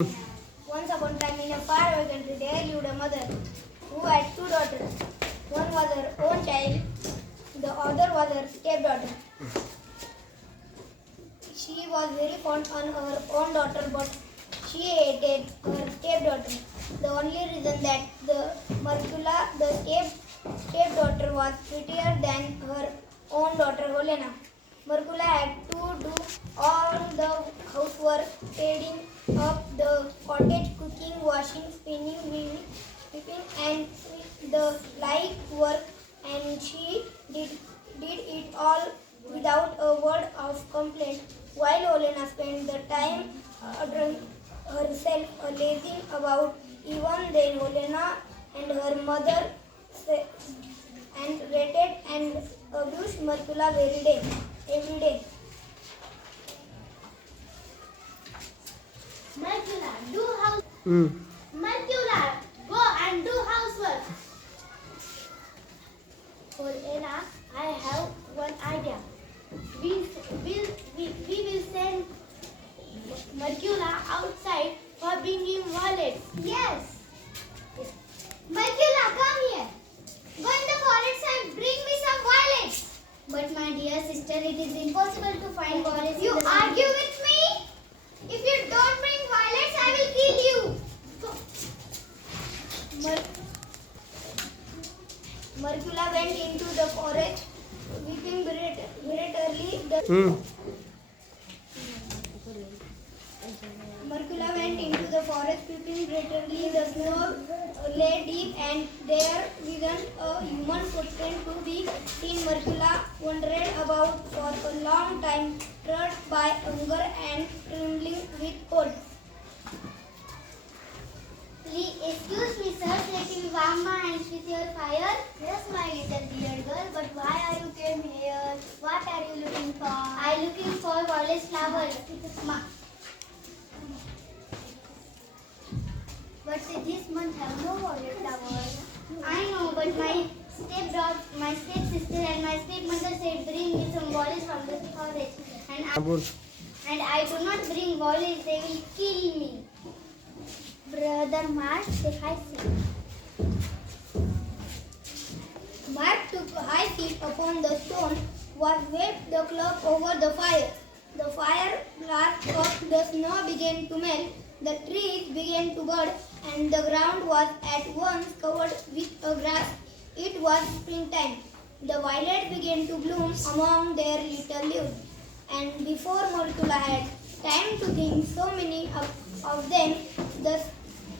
Once upon a time in a faraway country there lived a mother who had two daughters. One was her own child, the other was her stepdaughter. She was very fond on her own daughter, but she hated her stepdaughter. The only reason that the Marcula, the stepdaughter, was prettier than her own daughter Helena. Marcula had to do all the housework, tidying up the cottage, cooking, washing, spinning, weaving, and the like work, and she did it all without a word of complaint, while Helena spent the time herself lazing about. Even then, Helena and her mother and rated and abused Marcula every day. Marcula, Marcula, go and do housework. Helena, I have one idea. We will send Marcula outside for bringing violets. Yes. Marcula, come here. Go in the forest and bring me some violets. But my dear sister, it is impossible to find violets. You argue with me? If you don't bring violets, I will kill you. Marcula went into the forest, weeping bitterly. Marcula went into the forest, weeping bitterly. The snow lay deep, and there wasn't a human footprint to be seen. Marcula wandered about for a long time, crushed by hunger and trembling with cold. Please excuse me, sir. Let me warm my hands with your fire. Yes, my little dear girl. But why are you came here? What are you looking for? I am looking for violet flowers. But this month have no violet flowers. I know, but my stepsister and my stepmother said bring me some violets from the forest. And I do not bring violets, they will kill me. Brother Mark, take high seat. Mark took a high seat upon the stone, waved the club over the fire. The fire blazed up, the snow began to melt, the trees began to bud, and the ground was at once covered with a grass. It was springtime. The violets began to bloom among their little leaves, and before Marcula had time to think so many of them,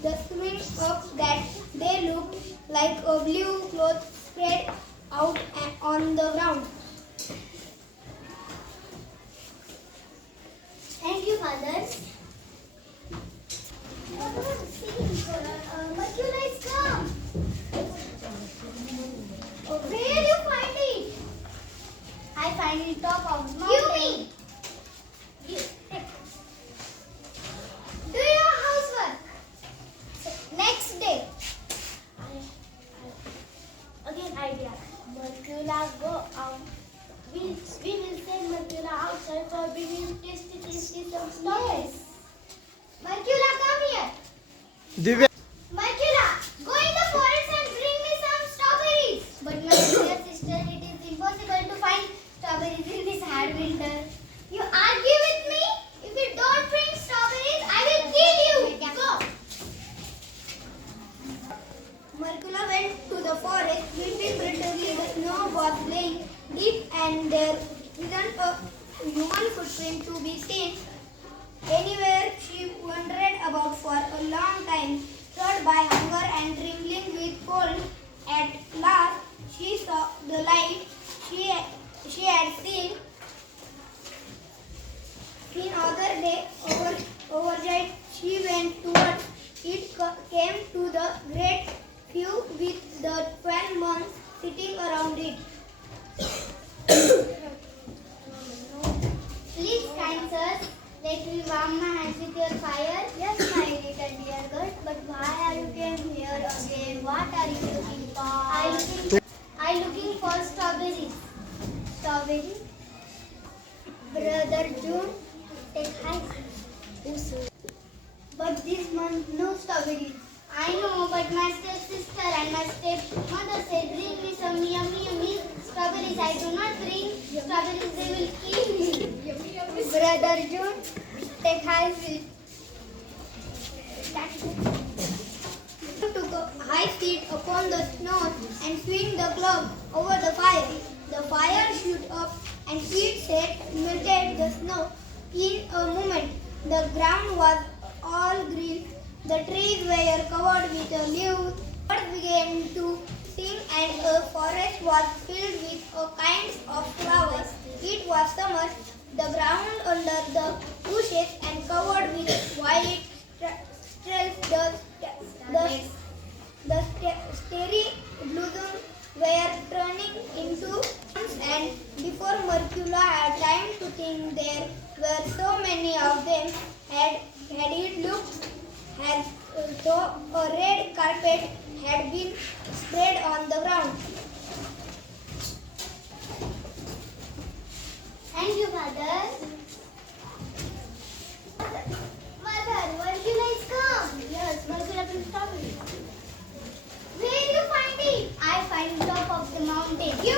the swing up that they looked like a blue cloth spread out on the ground. Thank you, Father. Marcula is come. Where you find it? I find it top of the mountain. Give me. Do your housework. Next day. Again idea. Marcula, go out. We will send Marcula outside for bringing tasty some strawberries. Yes. Marcula, come here. Divya. Marcula, go in the forest and bring me some strawberries. But my dear sister, it is impossible to find strawberries in this hard winter. You argue with me? If you don't bring strawberries, I will kill you. Go. Marcula went to the forest, weeping bitterly. The snow was lying deep, and there wasn't a human footprint to be seen anywhere. She wandered about for a long time, this month no strawberries. I know, but my stepsister and my stepmother said bring me some yummy strawberries. I do not bring strawberries, they will kill me. Brother June, take high seat. Took a high seat upon the snow and swing the club over the fire. The fire shoot up and it melted the snow in a moment. The ground was all green. The trees were covered with leaves. Birds began to sing and a forest was filled with all kinds of flowers. It was summer. The ground under the bushes and covered with white straws. The starry blossoms were turning into suns, and before Mercula had time to think, there were so many of them. Had it looked as though a red carpet had been spread on the ground. Thank you, Mother. Mother, Mercula is come. Yes, Mercula will stop me. Where did you find it? I find it top of the mountain. You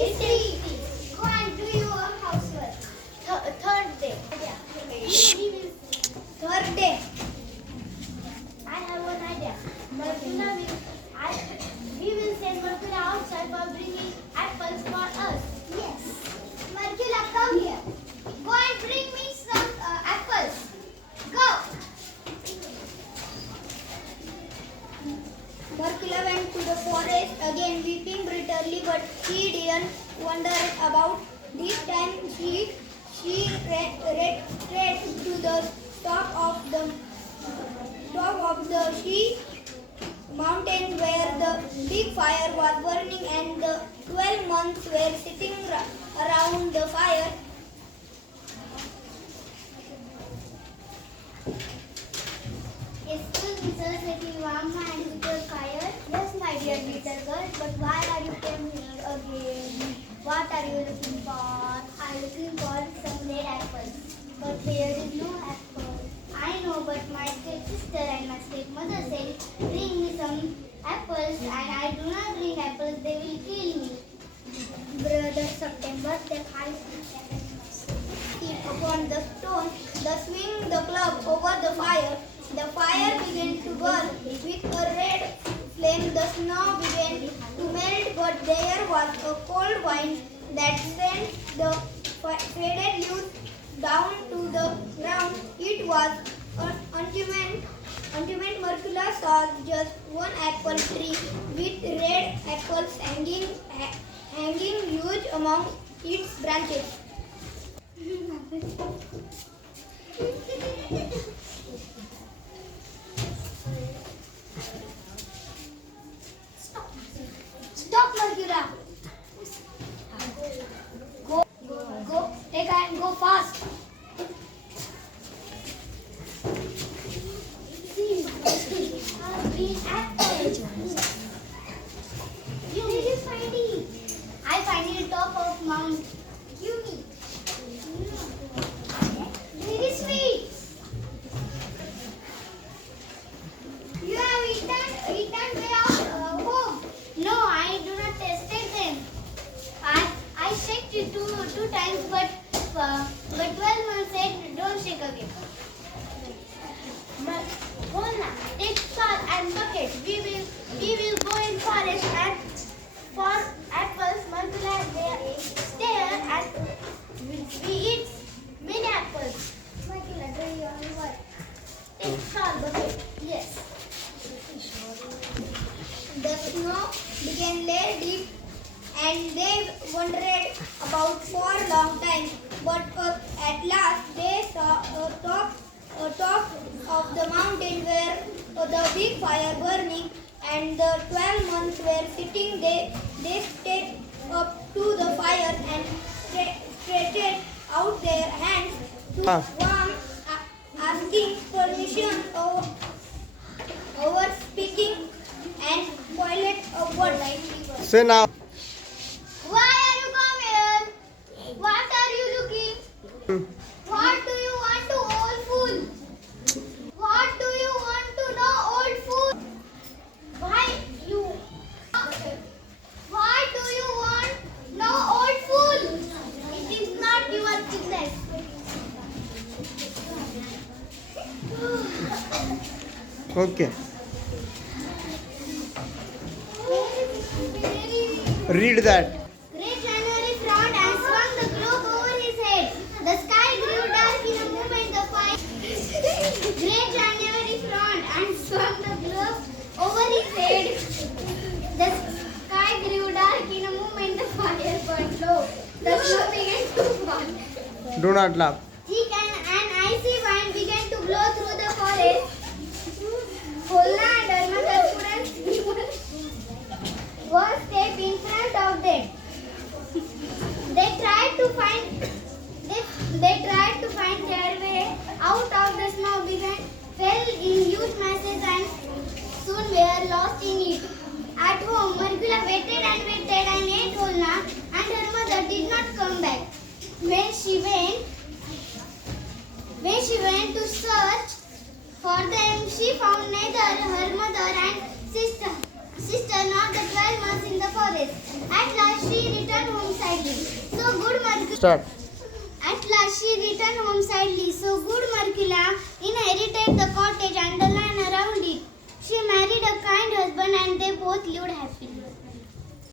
It's easy. Go and do your housework. Third day. Third day. I have one idea. We will send Mercula outside for bringing apples for us. Yes. Mercula, come here. Go and bring me some apples. Go. Mercula went to the forest again, weeping bitterly, but she didn't wonder about. This time she ran straight to the top of the mountain where the big fire was burning, and the 12 months were sitting around the fire. Excuse me, sir, sitting warm and with your fire? Yes, my dear little girl, but why are you came here again? What are you looking for? I am looking for some red apples. But there is no apple. I know, but my stepsister and my stepmother said, bring me some apples, and I do not bring apples, they will kill me. Brother September, take high seat upon the stone, swing the club over the fire. The fire began to burn with a red flame. The snow began to melt, but there was a cold wind that sent the faded leaves down to the ground. It was ultimate. Mercula saw just one apple tree with red apples hanging huge among its branches. Stop, Mercula. Go, take and go fast. See, a green apple. Where did you find it? I find it top of Mount Yumi. Very sweet. You have eaten way out home. No, I do not tasted them. I checked it two times, but 12 months said don't shake again. Hola, take salt and bucket. We will go in forest and for apples. Mercula there and we eat many apples. Mercula, do you want what? Take salt bucket. Yes. The snow began lay deep, and they wandered about for a long time. But at last they saw a top of the mountain where the big fire burning, and the 12 months were sitting. They stepped up to the fire and stretched out their hands to warm, asking permission over speaking and toilet word. Say now. Why are you come here? What are you looking? What do you want to old fool? Okay. Read that. Great January frowned and swung the globe over his head. The sky grew dark in a moment. The fire. Great January frowned and swung the globe over his head. The sky grew dark in a moment. The fire burned low. The snow began to fall. Do not laugh. Thick and an icy wind began to blow through the forest. Holna and Armada couldn't one step in front of them. They tried to find their way out of the snow, fell in huge masses and soon were lost in it. At home, Margula waited and ate Holna, and her mother did not come back. When she went to search for them, she found neither her mother and sister nor the 12 months in the forest. At last she returned home sadly. Start. At last she returned home sadly. So good Marcula inherited the cottage and the land around it. She married a kind husband and they both lived happily.